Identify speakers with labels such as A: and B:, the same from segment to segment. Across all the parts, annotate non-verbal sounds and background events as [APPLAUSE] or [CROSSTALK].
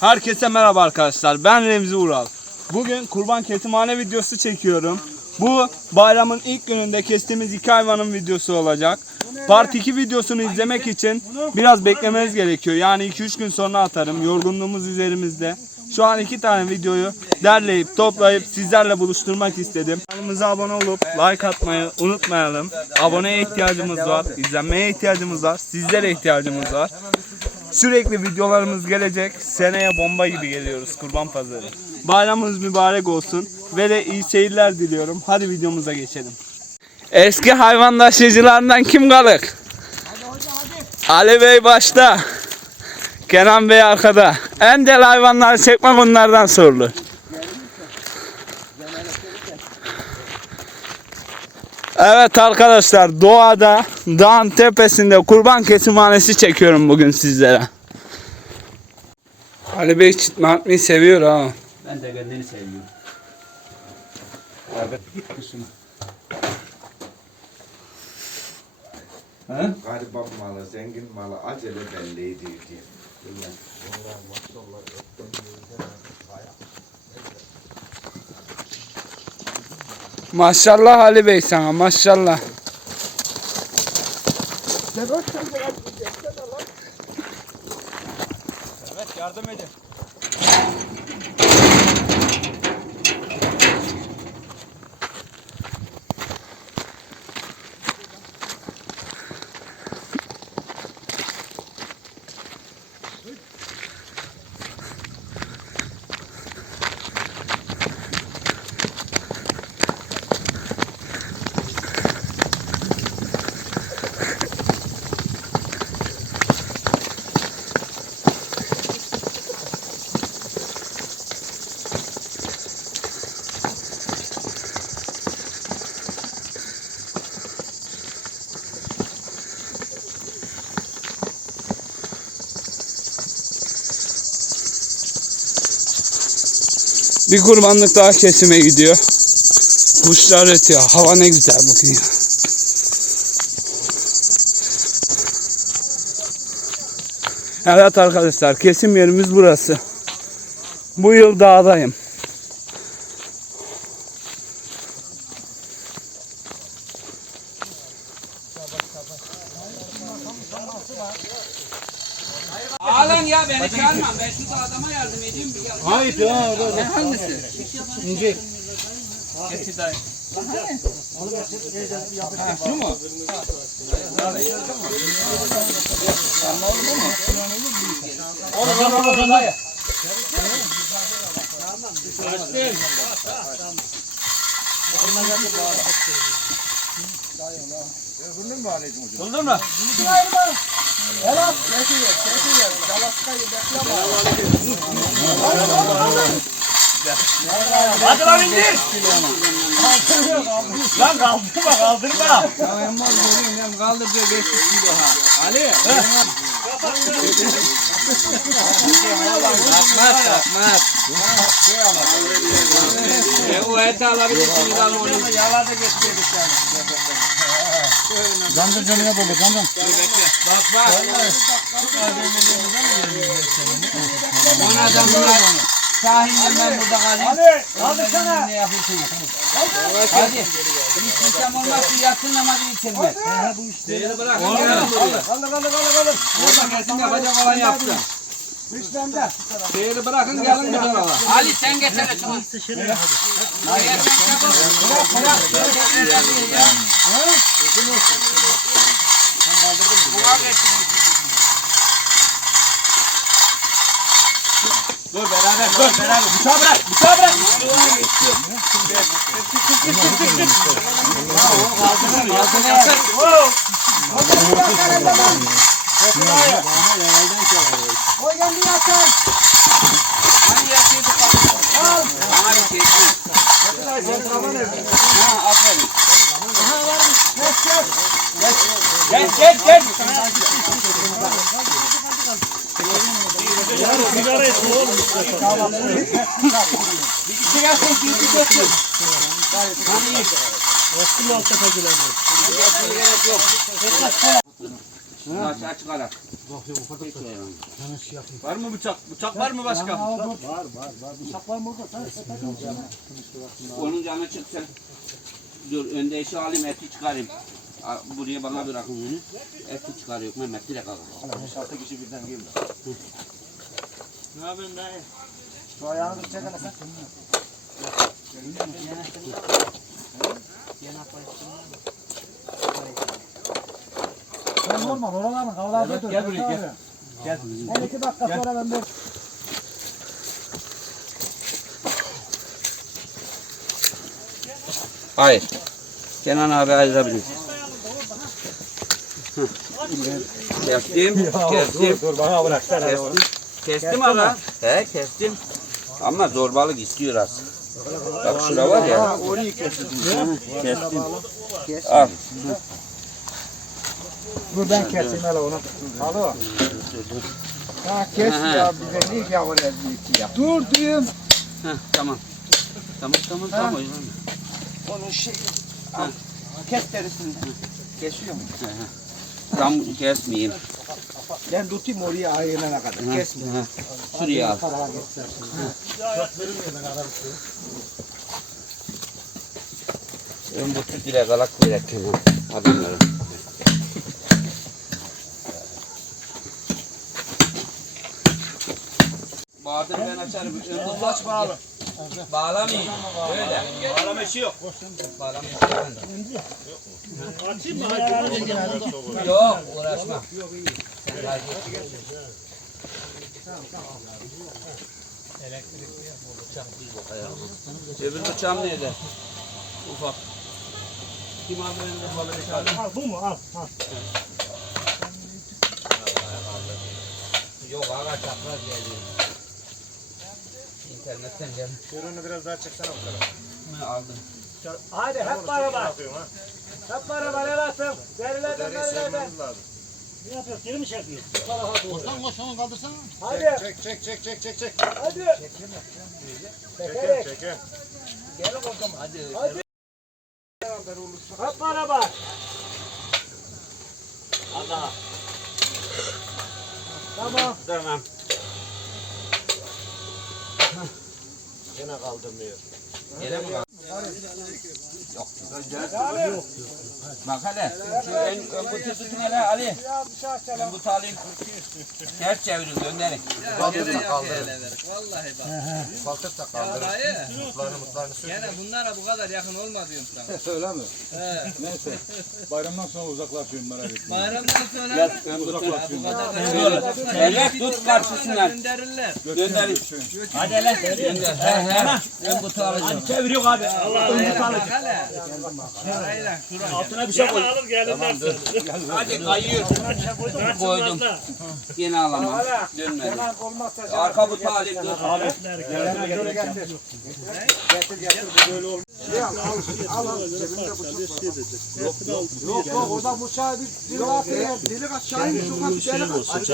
A: Herkese merhaba arkadaşlar. Ben Remzi Ural. Bugün kurban kesimhane videosu çekiyorum. Bu bayramın ilk gününde kestiğimiz iki hayvanın videosu olacak. Part 2 videosunu izlemek için biraz beklemeniz gerekiyor. Yani 2-3 gün sonra atarım. Yorgunluğumuz üzerimizde. Şu an iki tane videoyu derleyip toplayıp sizlerle buluşturmak istedim. Kanalımıza abone olup like atmayı unutmayalım. Aboneye ihtiyacımız var. izlenmeye ihtiyacımız var. Sizlere ihtiyacımız var. Sürekli videolarımız gelecek. Seneye bomba gibi geliyoruz kurban pazarı. Bayramımız mübarek olsun ve de iyi seyirler diliyorum. Hadi videomuza geçelim. Eski hayvan taşıyıcılarından kim kalır? Ali Bey başta. Kenan Bey arkada. En del hayvanları çekmek onlardan sorulur. Evet arkadaşlar doğada dağın tepesinde kurban kesimhanesi çekiyorum bugün sizlere. Ali Bey çitme atmayı seviyor ha.
B: Ben de kendini seviyorum. Git kuşuma. Ha?
C: Gariban malı, zengin malı acele belliydi diye.
A: Maşallah Ali Bey sana maşallah. Evet yardım edin. Bir kurbanlık daha kesime gidiyor. Kuşlar ötüyor. Hava ne güzel bugün ya. Evet arkadaşlar kesim yerimiz burası. Bu yıl dağdayım.
D: Ağlan ya beni çağırma. Ben şurada adama yardım edeyim. Bir yardım.
B: Hayır ya orada.
D: Ne hangisi?
B: İnce.
D: Getir dayı. Ha, şu mu?
B: Buldun mu? Hadi lan indir. Lan kaldırma kaldırma.
D: Dayanmaz görüyorum ya. Kaldır diyor 500 kilo ha. Ali. Bakmaz. E, o eti alabilirsin. Bir al onu.
B: Yaladı getirdik yani. Candan canına baba candan.
D: Bak bak. On adamlar. Şahin'le ben burada kalayım.
B: Hadi kaldırsana.
D: Ne yapıyorsun? Hadi. Hiç sistem olmazsa yatsın namazı bitirme. Değeri bırak.
B: Kaldır kaldır kaldır kaldır.
D: Orada kesin yapacak olan yaptı.
B: Üç bende.
D: Değeri bırakın gelin bu tarafa. Ali sen getir şunu. Hayır sen çabuk. Bırak bırak. Buna geçin.
B: Dur beraber dur beraber. Bıçağı bırak bıçağı bırak.
D: Hani yatıyorduk bak. Bana bir şey etme. Ha aferin.
B: Geç geç geç.
D: Bir kişi gelsin bir kişi götür. Hani iyi. Gerek yok. Aşağı çıkarak.
A: Var mı bıçak? Bıçak var mı başka?
D: Onun canı çıksın. Dur önde işi alayım eti çıkarayım. Buraya bana bırakın bunu. Eti çıkarıyor Mehmet direkt al.
B: Ben normal oraların kavladı dur.
A: gel buraya, gel.
B: Gel. Ben iki dakika sonra ben de
D: Hayır. Kenan abi ayırabilir. Kestim, kestim,
B: dur bana bırak sen.
D: kestim. Kestim aga. He kestim. Ama zorbalık istiyor az. Bak şura var ya.
B: Orayı kestim.
D: Kestim. Al.
B: Dur ben keseyim hele onu. Alo. Ha kes ya bize ne ya oraya büyük ya. Dur diyeyim.
D: Heh, tamam. Tamam tamam tamam.
B: Onun şey al. Kes derisini. Kesiyor mu?
D: Tam kesmeyeyim.
B: Ben tutayım oraya ayırana kadar. Kesme.
D: Heh, Şuraya al. Ben bu tüp direkt alak direkt Kenan. Adamları. Bahadır ben açarım. Ön aç bağlı. Bağlamayayım. Böyle.
A: Arama işi yok.
D: Yok uğraşma. Sen kaybol. Öbür bıçağım nerede? Ufak. Kim aldı benim de balık çıkardı?
B: Al bu mu? Al. al.
D: Yok ağa çapraz geliyor. İnternetten gel.
B: Ürünü biraz daha çeksene bu tarafa.
D: Ne aldın?
B: Hadi hep beraber. Hep beraber el atın. Derilerden derilerden.
E: Ne yapıyorsun? Geri mi çekiyorsun? Osman koş onu kaldırsana.
B: Hadi.
F: Çek çek çek çek çek çek.
B: Hadi. Çekerek.
F: Çek.
D: Hadi.
B: Hep beraber. Tamam.
D: Tamam.
F: Yine kaldırmıyor.
D: Gele mi kaldı? Yok. Yok. Bak hele. Şu ön, ön kutu tutun hele Ali.
B: Ya bir şey söyle.
D: Ben bu alayım. Ters çevirin dönderin.
F: Kaldırırsa kaldırır. Kalkırsa kaldırır. Mutlarını mutlarını sür.
G: Gene bunlara bu kadar yakın olma diyorum sana.
F: Öyle mi? Neyse. Bayramdan sonra uzaklaşıyorum merak etme.
G: Bayramdan sonra ya kadar da
D: Böyle. Evet tut karşısından.
G: gönderirler.
D: Dönderin. Hadi hele. Gönder. He he. Ben kutu alacağım.
A: Çeviriyor abi.
G: Şurayla şuraya.
E: Altına bir şey koy. alır gelin dersin.
D: Hadi kayıyor. Koydum. Yine alamam. Dönmedi. Arka dur.
B: Şöyle getir. Getir bu böyle olmaz. Şey al al al. Yok yok orada bıçağı bir bir rahat ver. Delik aşağı in şu kapı delik aç.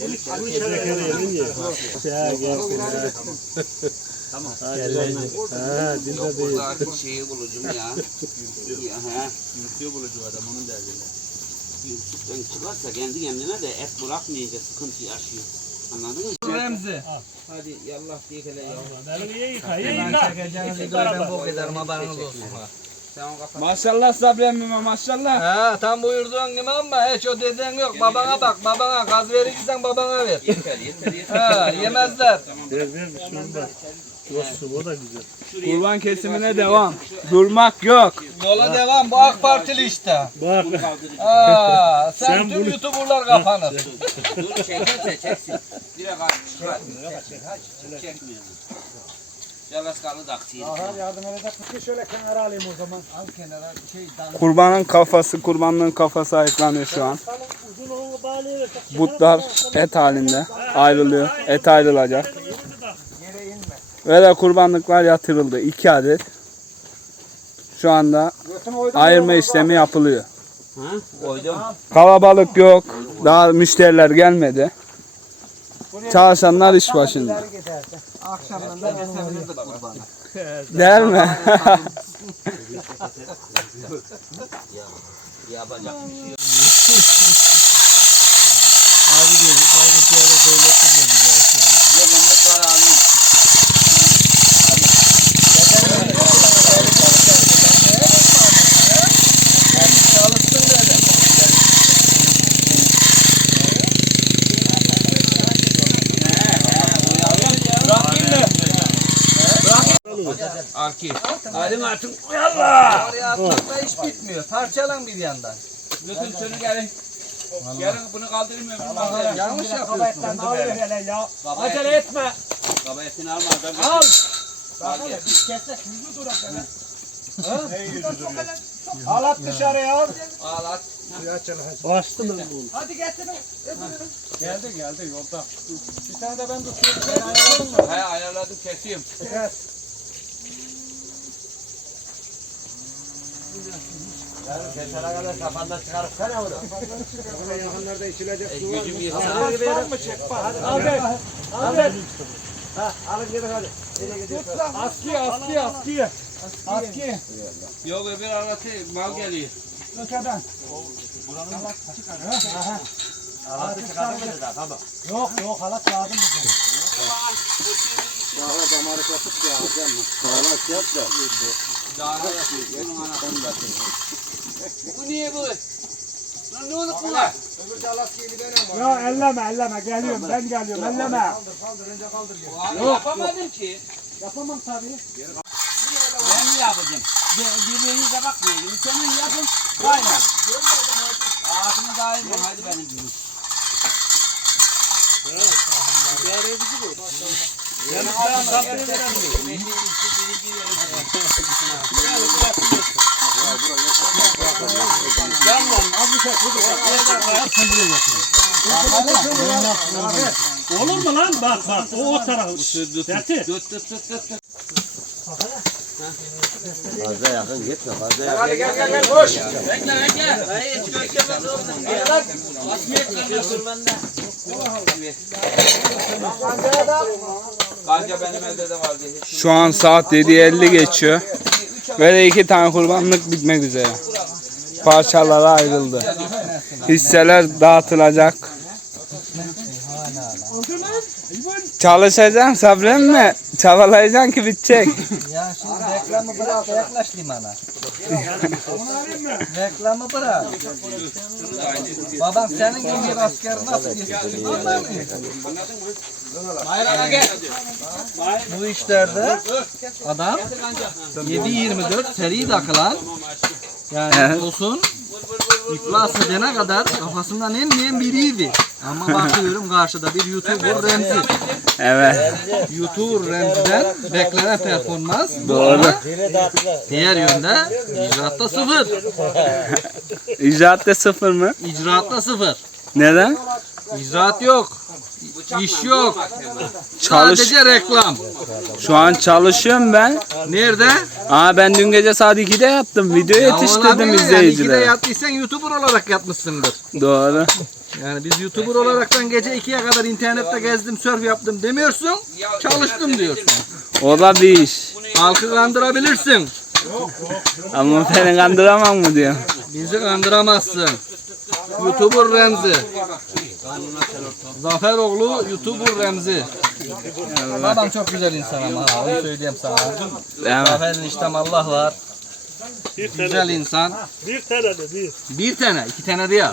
B: Delik aç.
E: Bu şerekeri yedin ya. Şey gelsin.
D: Tamam.
E: Ha dinde
D: Yok
E: değil.
D: burada bir şeyi bulacağım ya. [LAUGHS] Yürütüyor bulucu adam onun derdinde. Yürütükten çıkarsa kendi kendine de et bırakmayınca sıkıntı yaşıyor. Anladın mı?
G: Remzi.
D: Hadi yallah diye hele ya.
E: Elini iyi yıka. iyi yıka. İki tarafı.
G: bok ederim haberiniz olsun.
A: Maşallah Sabri emmime maşallah.
G: Ha tam buyurduğun gibi ama hiç o dediğin yok. Babana bak babana. Gaz verirsen babana ver.
D: Yeter yeter yeter.
G: Ha yemezler.
E: Ver ver bir şunu. O da güzel.
A: Kurban kesimine devam. Durmak yok.
G: Yola devam. Bu AK Partili işte.
E: Bak.
G: Ha, sen,
E: Sen
G: tüm
E: bunu-
G: YouTuber'lar kapanır.
D: Dur çekerse çeksin. Çıkar. Çekmiyor. Da.
B: Aha yardım edecek misin? Şöyle kenara alayım o zaman. Al kenara şey dal.
A: Kurbanın kafası, kurbanlığın kafası ayıklanıyor şu an.
E: Uzun oğlu bağlıyor.
A: Butlar et halinde ayrılıyor. Et ayrılacak. Ve de kurbanlıklar yatırıldı. 2 adet. Şu anda ayırma işlemi yapılıyor. Kalabalık yok. Daha müşteriler gelmedi. Çalışanlar iş başında. Değil mi?
D: Yapacak bir şey Abi diyor, abi şöyle söyletti diyor. Ya ben de kararlıyım. Yok. Arki. Hadi artık. Yallah.
G: Oraya atmakla iş bitmiyor. Parçalan bir yandan.
D: Götün sönü gelin. Gelin bunu kaldırmıyor. Bunu
G: Yanlış yapıyorsun.
E: Acele etme.
D: Baba etini alma adam.
E: Al.
D: Al gel.
B: Al at dışarıya al.
D: Al at.
B: Hadi getirin.
F: Geldi geldi yolda. Bir tane de ben tutuyorum.
D: He ayarladım kesiyorum.
B: Yakınlarda içilecek
D: E, gücüm yeter.
B: Var mı çek bak. Al ver. Al ver. Ha, alın gidin hadi. Nereye gidiyorsun?
F: Aski aski aski. Aski.
D: Yok öbür arası mal geliyor.
B: Öteden. Yok yok halat lazım bize.
D: Daha ne yapıyor? Bunun anasını da Bu niye bu? Lan ne olur buna?
B: Öbür dalaskiyi bir tane var.
F: Ya elleme elleme geliyorum ben geliyorum elleme.
B: Kaldır kaldır önce kaldır. gel.
D: Abi yapamadım ki.
B: Yapamam tabii.
D: Ben mi yapacağım? Bir- Birbirinize bakmayın. Senin yapın. Aynen. Ağzını dayanma. Hadi benim gibi.
E: Olur mu lan? Bak bak. O o tarafı. Serti.
D: Tut tut tut tut. tut.
B: Hadi gel gel gel koş.
D: Bekle bekle. Hayır hiç görüşemez oldum. Asmiyet kardeşim bende. Kanka benim elde de var diye.
A: Şu an saat 7.50 geçiyor. Ve de iki tane kurbanlık bitmek üzere. Parçalara ayrıldı. Hisseler dağıtılacak. Çalışacaksın sabretme. Çabalayacaksın ki bitecek. [LAUGHS]
G: Ya şimdi reklamı bırak yaklaş limana. reklamı bırak. Baban senin gibi bir asker nasıl yetiştirdi anlamıyor.
D: Bayrana gel.
G: Bu işlerde adam 7-24 seri takılan yani olsun iflas edene kadar kafasından inmeyen biriydi. Ama bakıyorum karşıda bir YouTuber Remzi.
A: Evet.
G: YouTuber Remzi'den beklenen performans
A: Doğru.
G: diğer yönde icraatta sıfır.
A: İcraatte sıfır mı?
G: İcraatta sıfır.
A: Neden?
G: İcraat yok. İş yok.
A: Çalış.
G: Sadece reklam.
A: Şu an çalışıyorum ben.
G: Nerede?
A: Aa ben dün gece saat 2'de yattım. Video yetiştirdim
G: olabilir yani. İkide
A: izleyicilere.
G: yattıysan YouTuber olarak yatmışsındır.
A: Doğru.
G: Yani biz YouTuber olaraktan gece 2'ye kadar internette gezdim, surf yaptım demiyorsun. Çalıştım diyorsun.
A: O da bir iş.
G: Halkı kandırabilirsin.
A: Ama beni kandıramam mı diyor.
G: Bizi kandıramazsın. YouTuber Remzi. Zaferoğlu YouTuber Remzi. Babam çok güzel insan ama ha, onu söyleyeyim sana. Zafer'in iştem Allah var. Güzel insan.
E: Bir tane de bir.
G: Bir tane, iki tane değil. [LAUGHS]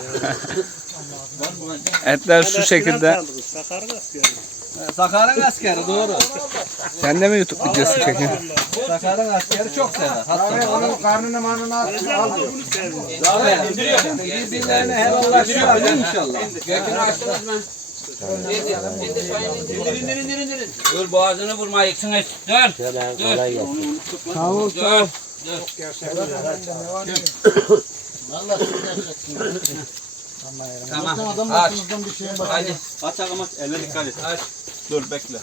A: Etler şu şekilde.
E: Sakarın askeri.
G: Sakar'ın askeri doğru.
A: Sen de mi YouTube videosu çekiyorsun?
G: Sakar'ın askeri çok sever. Hatta
B: onun karnını marnını at. Al.
G: birbirlerine helallaşıyor inşallah.
D: Gökünü açtınız mı? İndir, indir sayın indir. İndir, indir, indir, indir. Dur boğazını vurma yıksınız. Dur. Dur.
A: Sağ ol
D: sağ ol. Tamam. Aç. Hadi.
E: Aç ağam aç. Elle dikkat et.
D: Aç.
E: Dur bekle.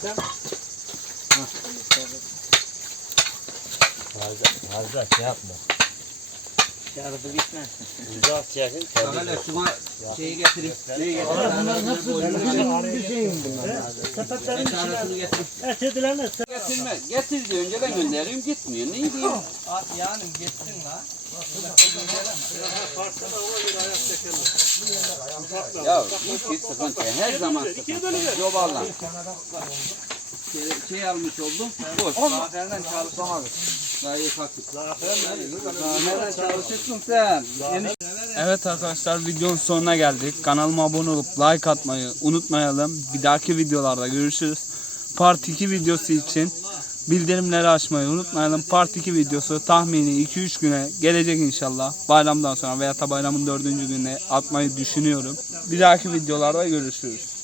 D: Sana ne şuna şeyi getireyim. Neyi getireyim?
E: Sepetlerin içine.
D: Arasını getireyim.
E: Et edilenler.
D: Getirme. Getir diyor. Önceden gönderiyorum gitmiyor. Ne diyeyim?
G: Yani gitsin la.
D: Ya hiç sıkıntı. yok. Her zaman sıkıntı. Yoballan. Şey, şey almış oldum. Boş.
G: Zafer'den çalışamadık.
A: Evet arkadaşlar videonun sonuna geldik. Kanalıma abone olup like atmayı unutmayalım. Bir dahaki videolarda görüşürüz. Part 2 videosu için Bildirimleri açmayı unutmayalım. Part 2 videosu tahmini 2-3 güne gelecek inşallah. Bayramdan sonra veya da bayramın 4. gününe atmayı düşünüyorum. Bir dahaki videolarda görüşürüz.